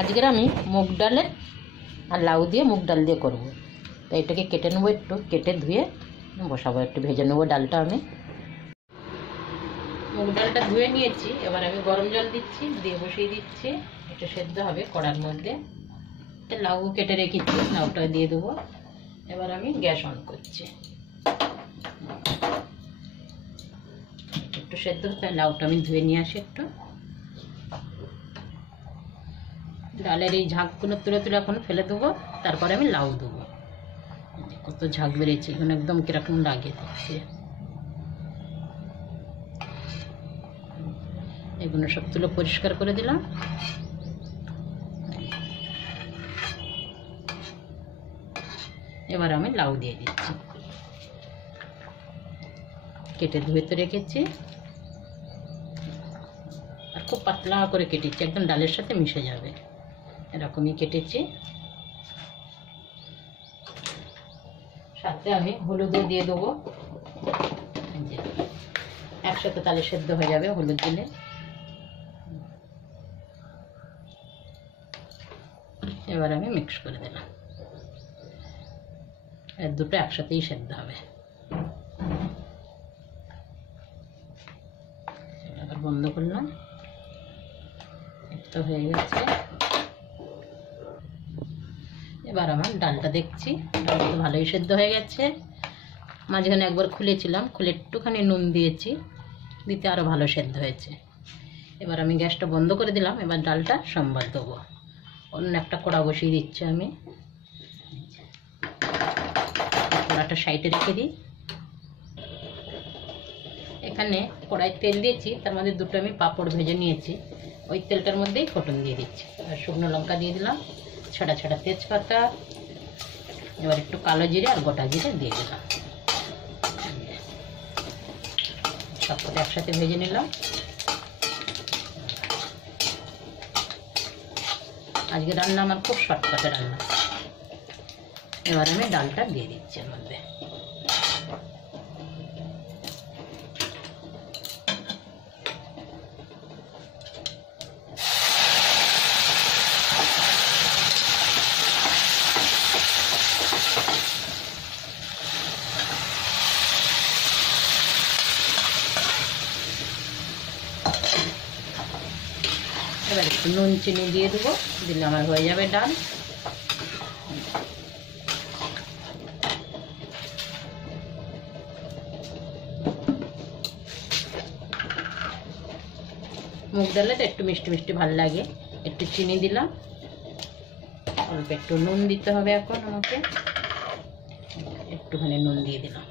আজকের আমি মুগ ডালে আর লাউ দিয়ে মুগ ডাল দিয়ে করব। তাই এটাকে কেটে নেবো, একটু কেটে ধুয়ে বসাবো, একটু ভেজে নেবো ডালটা। আমি মুগ ডালটা ধুয়ে নিয়েছি, এবার আমি গরম জল দিচ্ছি, দিয়ে বসিয়ে দিচ্ছি। একটু সেদ্ধ হবে কড়ার মধ্যে। লাউ কেটে রেখেছি, লাউটা দিয়ে দেবো। এবার আমি গ্যাস অন করছি। একটু সেদ্ধ হতে লাউটা আমি ধুয়ে নিয়ে আসি একটু। ডালের এই ঝাঁকগুলো তুলে তুলে এখন ফেলে দেবো, তারপরে আমি লাউ দেবো। কত ঝাঁক বেরিয়েছে, এখন একদম কিরকম লাগে দেখতে। এগুলো সব তুলে পরিষ্কার করে দিলাম। এবার আমি লাউ দিয়ে দিচ্ছি, কেটে ধুয়ে তো রেখেছি। আর খুব পাতলা করে কেটেছি, একদম ডালের সাথে মিশে যাবে এরকমই কেটেছি। সাথে আমি হলুদও দিয়ে দেবো, একসাথে তালে সেদ্ধ হয়ে যাবে হলুদ দিলে। এবার আমি মিক্স করে দিলাম, এর দুটো একসাথেই সেদ্ধ হবে। এবার বন্ধ করলাম, তো হয়ে গেছে। এবার আমার ডালটা দেখছি, ডালটা তো ভালোই সেদ্ধ হয়ে গেছে। মাঝখানে একবার খুলেছিলাম, খুলে একটুখানি নুন দিয়েছি, দিতে আরও ভালো সেদ্ধ হয়েছে। এবার আমি গ্যাসটা বন্ধ করে দিলাম। এবার ডালটা সম্বাদ দেবো। অন্য একটা কড়া বসিয়ে দিচ্ছি আমি, কড়াটা সাইডে রেখে দিই। এখানে কড়াই তেল দিয়েছি, তার মধ্যে দুটো আমি পাঁপড় ভেজে নিয়েছি। ওই তেলটার মধ্যেই ফোড়ন দিয়ে দিচ্ছি। আর শুকনো লঙ্কা দিয়ে দিলাম, ছাড়া ছাড়া তেজপাতা, এবার একটু কালো জিরে আর গোটা জিরে দিয়ে দিলাম। সবকটা একসাথে ভেজে নিলাম। আজকে রান্না আমার খুব শর্টকাটে রান্না। এবার আমি ডালটা দিয়ে দিচ্ছি এর মধ্যে। এবার একটু নুন চিনি দিয়ে দেবো, দিলে আমার হয়ে যাবে ডাল। মুগ ডালে তো একটু মিষ্টি মিষ্টি ভালো লাগে, একটু চিনি দিলাম। অল্প একটু নুন দিতে হবে এখন আমাকে, একটুখানি নুন দিয়ে দিলাম।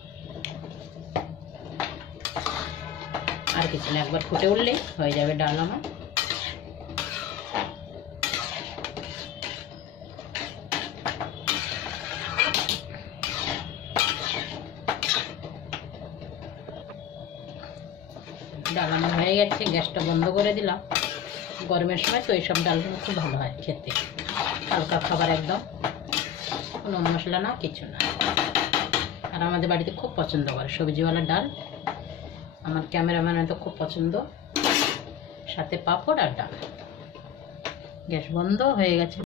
আর কিছু না, একবার ফুটে উঠলেই হয়ে যাবে ডাল আমার। ডাল আমার হয়ে গেছে, গ্যাসটা বন্ধ করে দিলাম। গরমের সময় তো এইসব ডালগুলো খুব ভালো হয় খেতে, হালকা খাবার একদম, কোনো মশলা না, কিছু না। আর আমাদের বাড়িতে খুব পছন্দ করে সবজিওয়ালা ডাল, আমার ক্যামেরাম্যানের তো খুব পছন্দ। সাথে পাঁপড় আর ডাল। গ্যাস বন্ধ হয়ে গেছে।